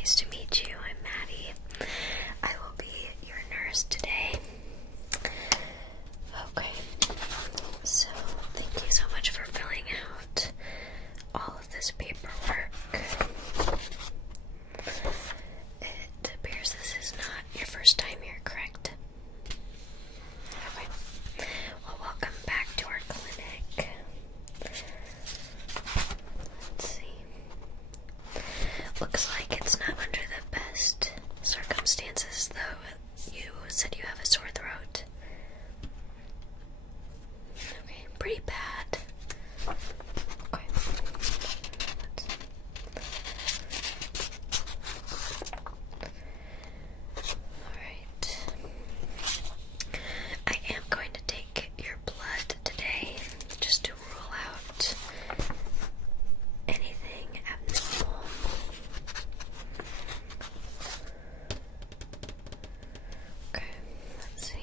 nice to meet you. I'm Maddie. I will be your nurse today. Okay, so thank you so much for filling out all of this paperwork. It appears this is not your first time here, correct? Okay. Well, welcome back to our clinic. Let's see. Looks like it's not under the best circumstances, though. You said you have a sore throat. Okay, pretty bad. Okay. Alright. I am going to take your blood today just to rule out anything abnormal. Okay, let's see.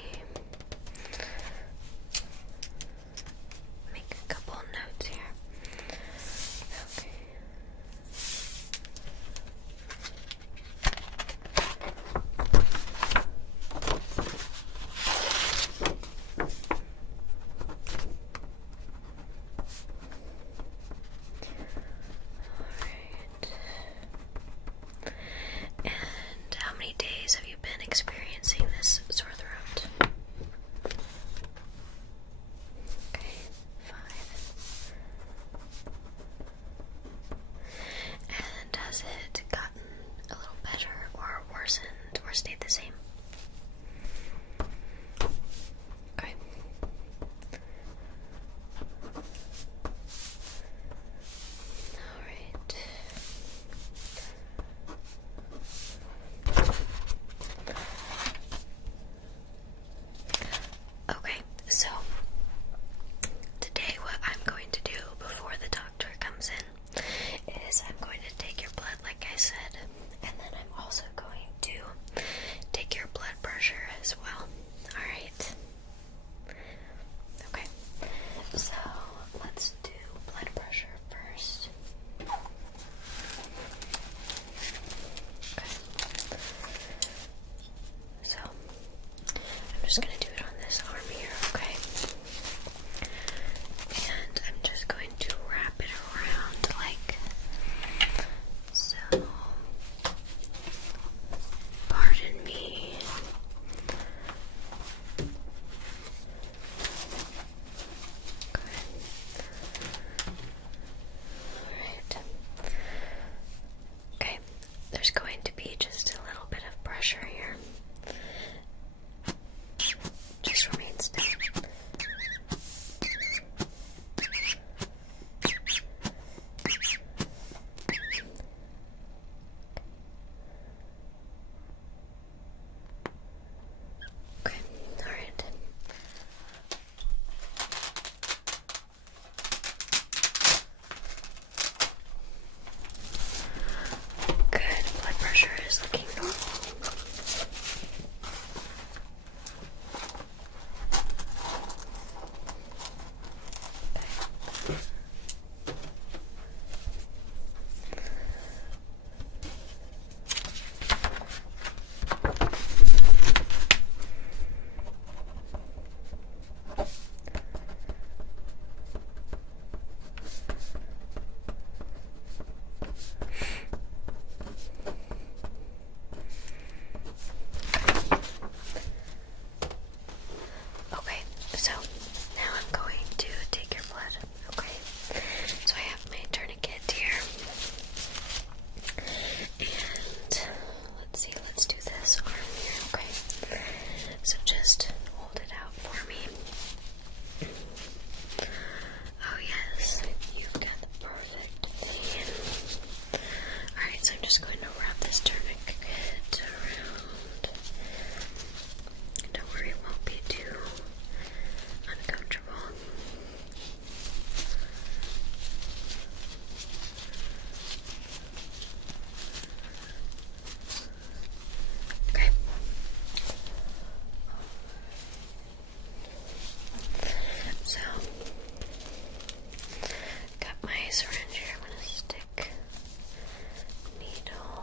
Make a couple notes here. Okay. And how many days have you been experiencing this sore throat? Okay, 5. And has it gotten a little better or worsened or stayed the same? Okay. Alright. Okay, so today what I'm going to do before the doctor comes in is I'm going to take your blood like I said, and then I'm also going to take your blood pressure as well. Alright? Okay, so let's do blood pressure first. Okay. So I'm just going to do it on this arm here, okay? And I'm just going to wrap it around like so. Pardon me. Okay. Alright. Okay, there's going to be just a little bit of pressure here. Just remain still. Okay, alright. Good, blood pressure is looking normal. Okay, so now I'm going to take your blood, okay? So I have my tourniquet here. And let's see, let's do this arm here, okay? So just hold it out for me. Oh yes, you've got the perfect thing. Alright, so I'm just going to wrap this tourniquet around. Don't worry, it won't be too uncomfortable. Okay. So, got my syringe here. I'm going to stick needle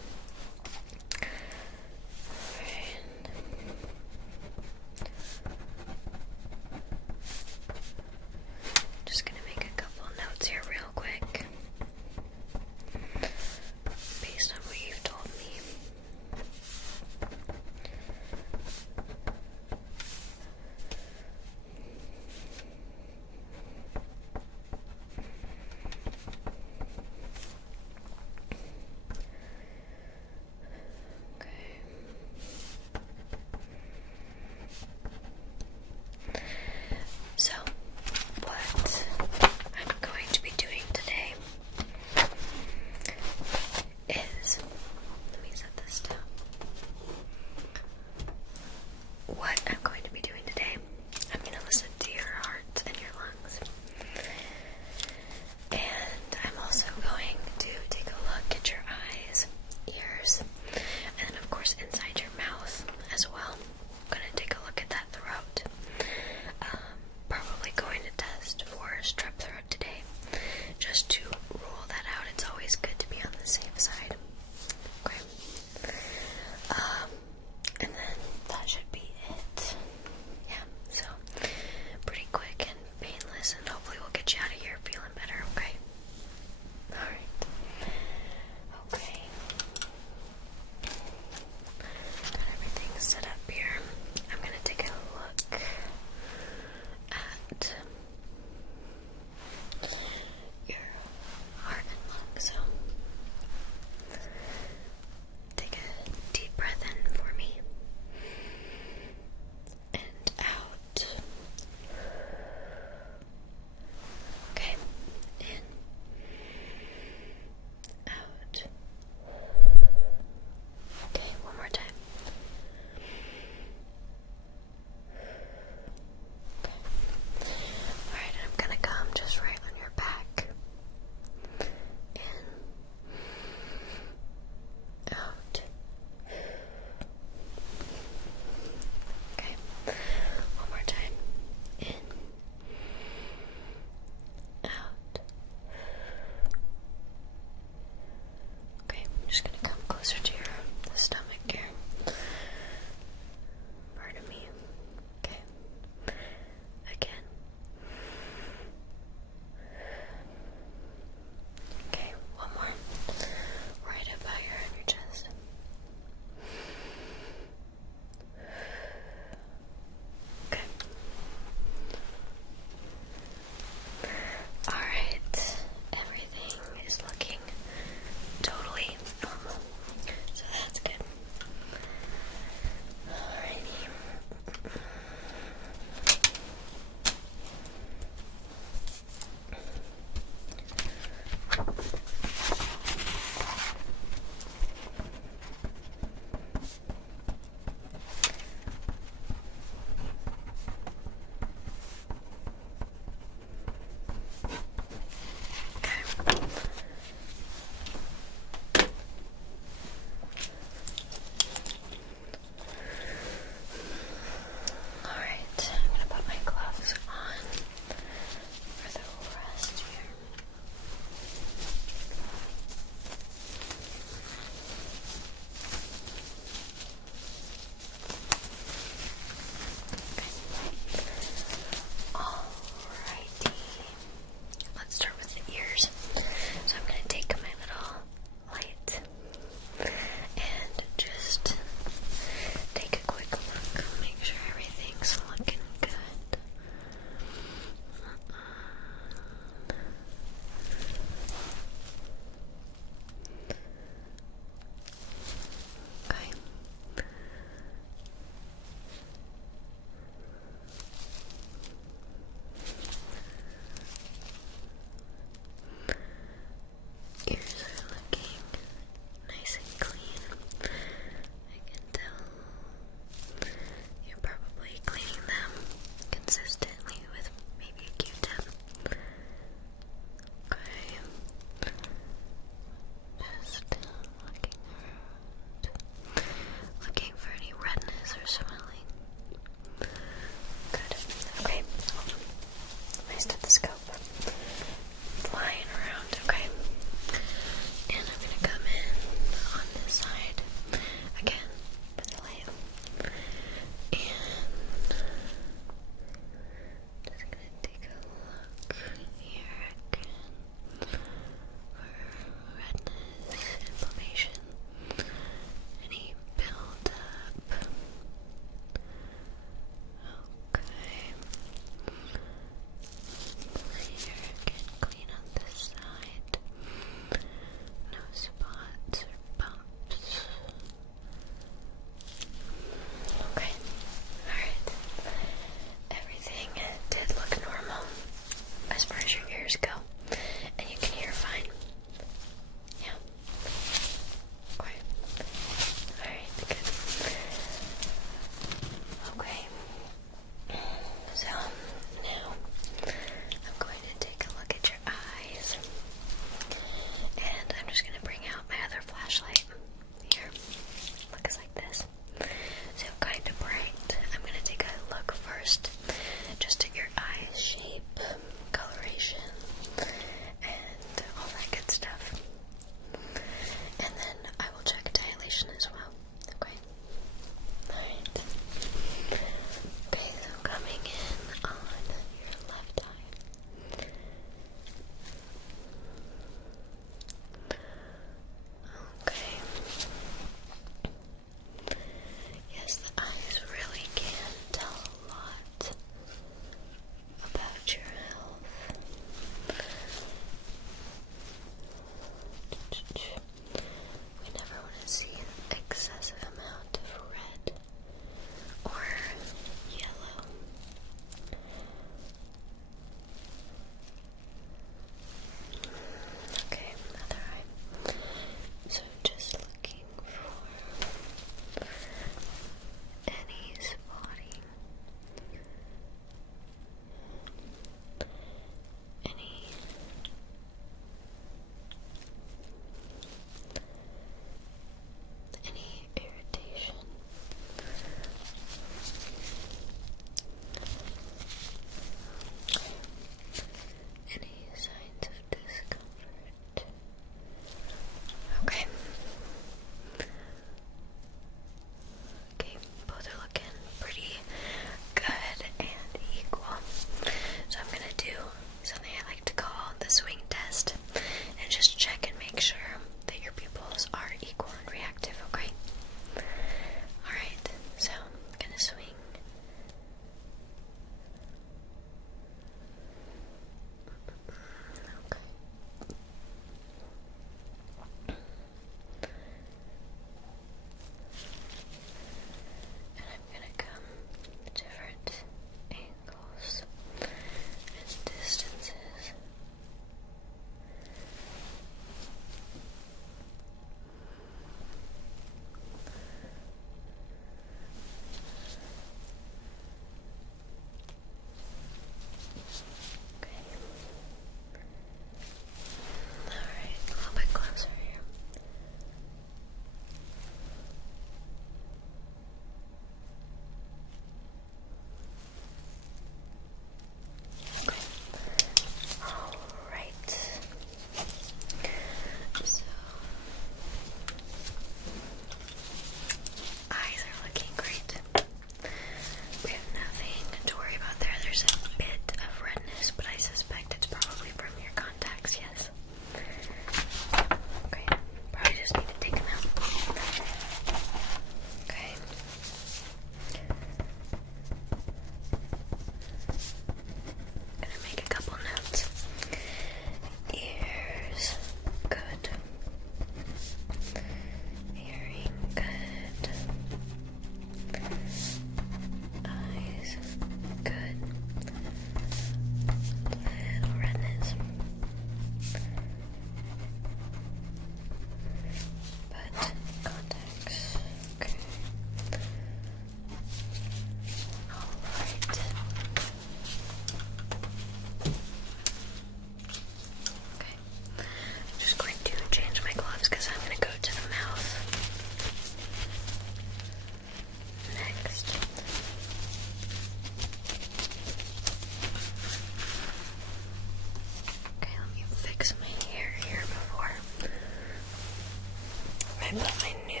put my new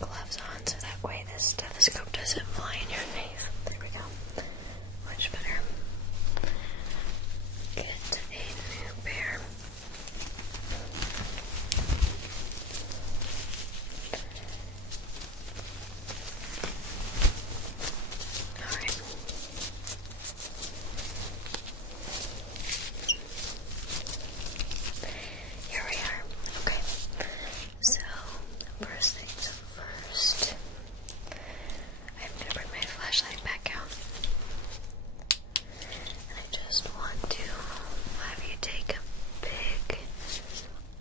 gloves on so that way this stethoscope doesn't fly in your face. There we go. Much better. Get a new pair. Alright. Here we are. Okay. So, first things first. I'm gonna bring my flashlight back out. And I just want to have you take a big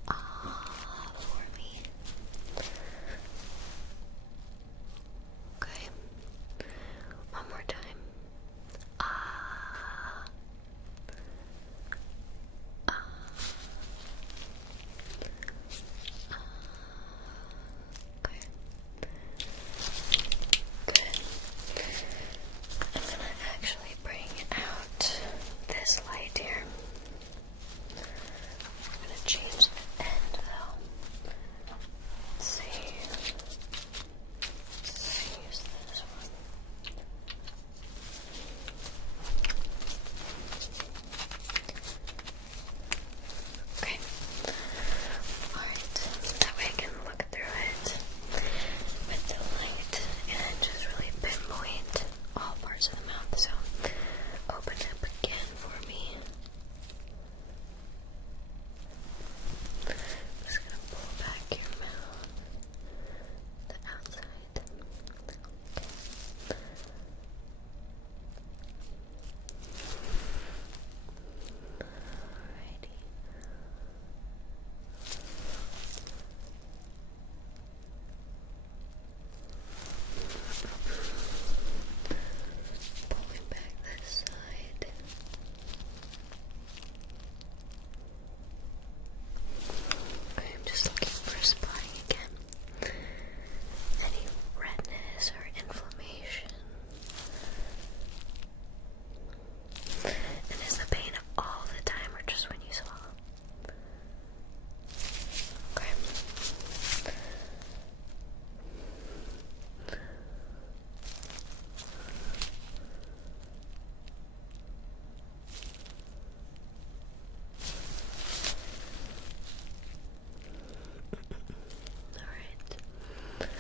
ah for me. Okay. One more time. Ah. Ah. Okay. Good. I'm gonna actually bring out this light here. I'm gonna change the end though. Let's see. Let's use this one. Okay. Alright. That way I can look through it with the light and just really pinpoint all parts of the mouth. So open up again for me. Just gonna pull back your mouth, the outside. Alrighty. Pulling back this side. Okay, I'm just looking for spotting again. Any redness or inflammation? And is the pain all the time or just when you swallow? Okay. Alright.